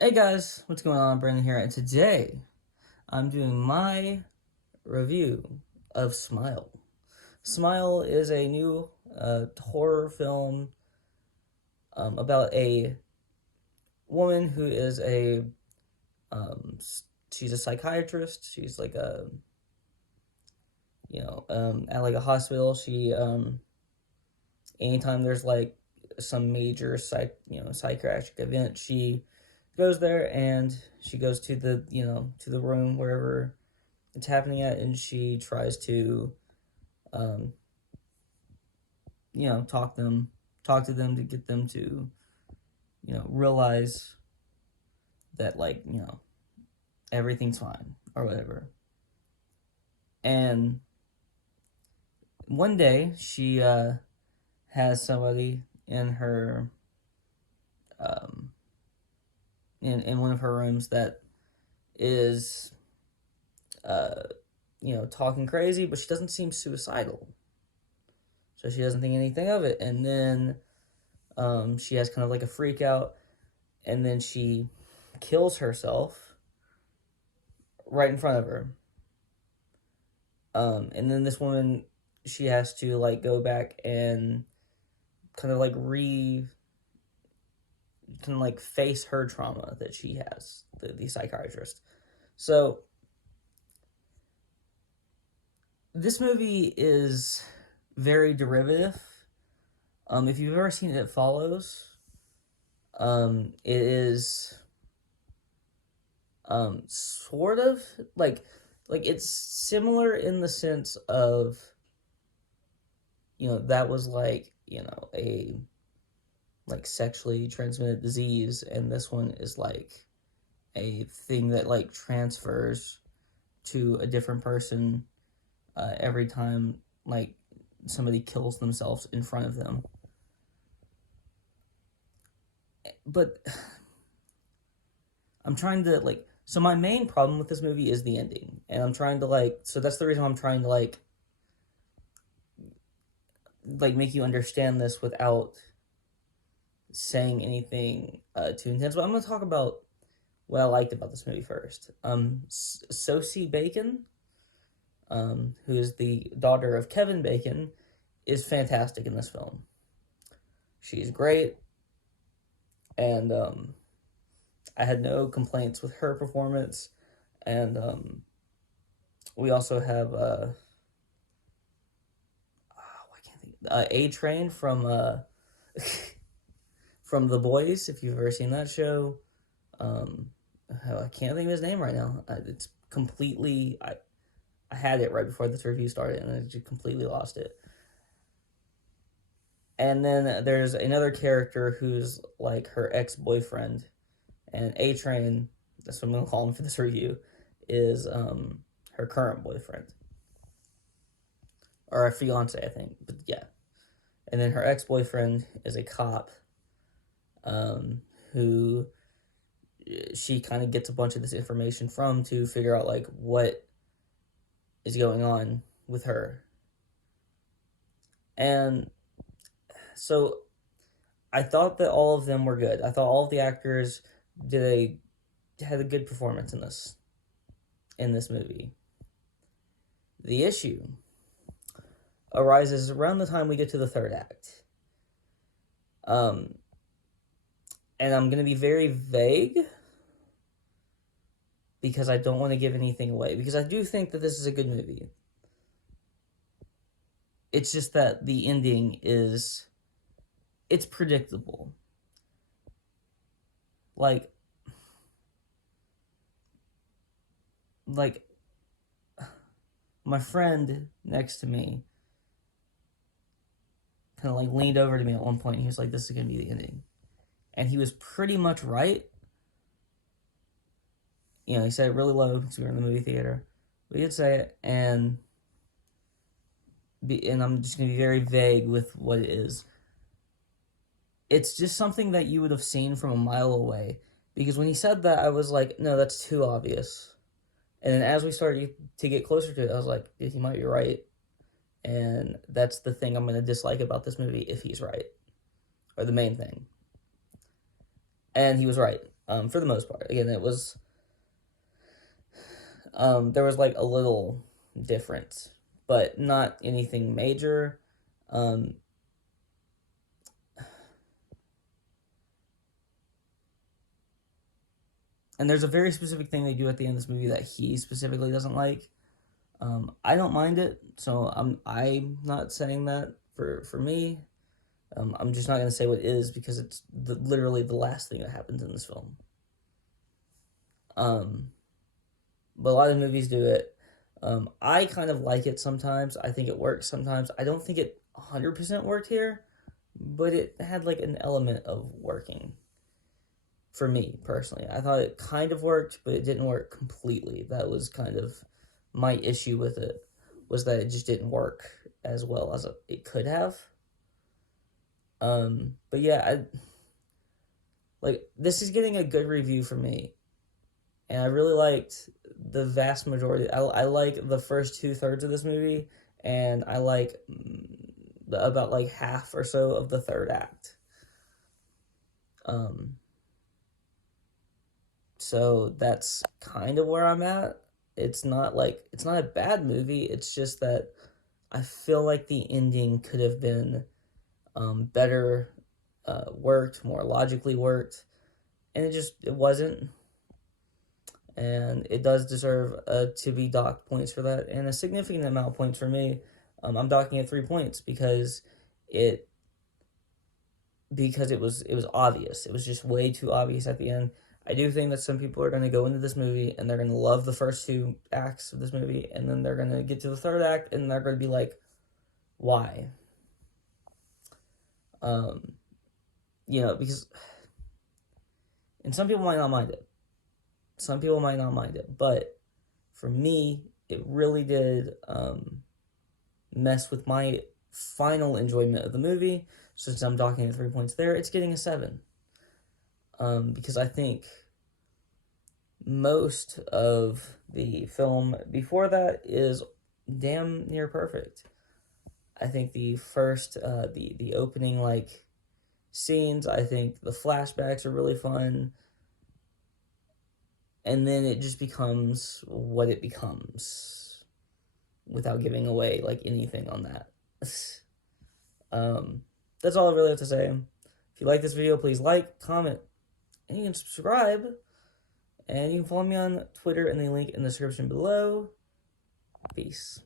Hey guys, what's going on? Brandon here, and today I'm doing my review of Smile. Smile is a new horror film about a woman who is um, she's a psychiatrist. She's like at like a hospital. Anytime there's like some major psychiatric event, she goes there and she goes to the room wherever it's happening at, and she tries to um talk to them to get them to realize that everything's fine or whatever. And one day she has somebody in her um in one of her rooms that is uh talking crazy, but she doesn't seem suicidal, so she doesn't think anything of it. And then she has kind of like a freak out, and then she kills herself right in front of her. And then this woman, she has to like go back and kind of like kind of like face her trauma that she has, the psychiatrist. So this movie is very derivative. If you've ever seen It Follows, it is sort of like it's similar in the sense of that was like a like sexually transmitted disease, and this one is like a thing that like transfers to a different person every time like somebody kills themselves in front of them. But I'm trying to like so my main problem with this movie is the ending, and I'm trying to so that's the reason I'm trying to make you understand this without saying anything too intense. But I'm gonna talk about what I liked about this movie first. Sosie Bacon, who is the daughter of Kevin Bacon, is fantastic in this film. She's great, and I had no complaints with her performance. And we also have I can't think A Train from from The Boys. If you've ever seen that show, I can't think of his name right now. It's completely I had it right before this review started, and I just completely lost it. And then there's another character who's like her ex-boyfriend, and A Train, that's what I'm gonna call him for this review, is her current boyfriend or a fiance, I think. But yeah, and then her ex-boyfriend is a cop, who she kind of gets a bunch of this information from to figure out like what is going on with her. And so I thought that all of them were good. I thought all of the actors had a good performance in this movie. The issue arises around the time we get to the third act. And I'm gonna be very vague because I don't want to give anything away, because I do think that this is a good movie. It's just that the ending it's predictable. Like like my friend next to me kind of like leaned over to me at one point, and he was like, "This is gonna be the ending," and he was pretty much right. He said it really low because we were in the movie theater. We did say it, and I'm just gonna be very vague with what it is. It's just something that you would have seen from a mile away, because when he said that, I was like, "No, that's too obvious." And then as we started to get closer to it, I was like, "Dude, he might be right," and that's the thing I'm gonna dislike about this movie if he's right, or the main thing. And he was right. For the most part. Again, it was there was like a little difference, but not anything major. Um, and there's a very specific thing they do at the end of this movie that he specifically doesn't like. I don't mind it, so I'm not saying that for me. I'm just not gonna say what it is because it's literally the last thing that happens in this film. Um, but a lot of movies do it. I kind of like it sometimes. I think it works sometimes. I don't think it 100% worked here, but it had like an element of working for me personally. I thought it kind of worked, but it didn't work completely. That was kind of my issue with it, was that it just didn't work as well as it could have. But yeah, this is getting a good review for me, and I really liked the vast majority. I like the first 2/3 of this movie, and I like about like half or so of the third act. Um, so that's kind of where I'm at. It's not a bad movie. It's just that I feel like the ending could have been better worked, more logically worked, and it wasn't. And it does deserve to be docked points for that, and a significant amount of points for me. I'm docking it 3 points it because it was obvious. It was just way too obvious at the end. I do think that some people are going to go into this movie and they're going to love the first two acts of this movie, and then they're going to get to the third act and they're going to be like, why? Um, because, and some people might not mind it. Some people might not mind it, but for me, it really did mess with my final enjoyment of the movie. So since I'm docking at 3 points there, it's getting a 7. Because I think most of the film before that is damn near perfect. I think the first, the opening like scenes, I think the flashbacks are really fun, and then it just becomes what it becomes, without giving away like anything on that. That's all I really have to say. If you like this video, please like, comment, and you can subscribe. And you can follow me on Twitter in the link in the description below. Peace.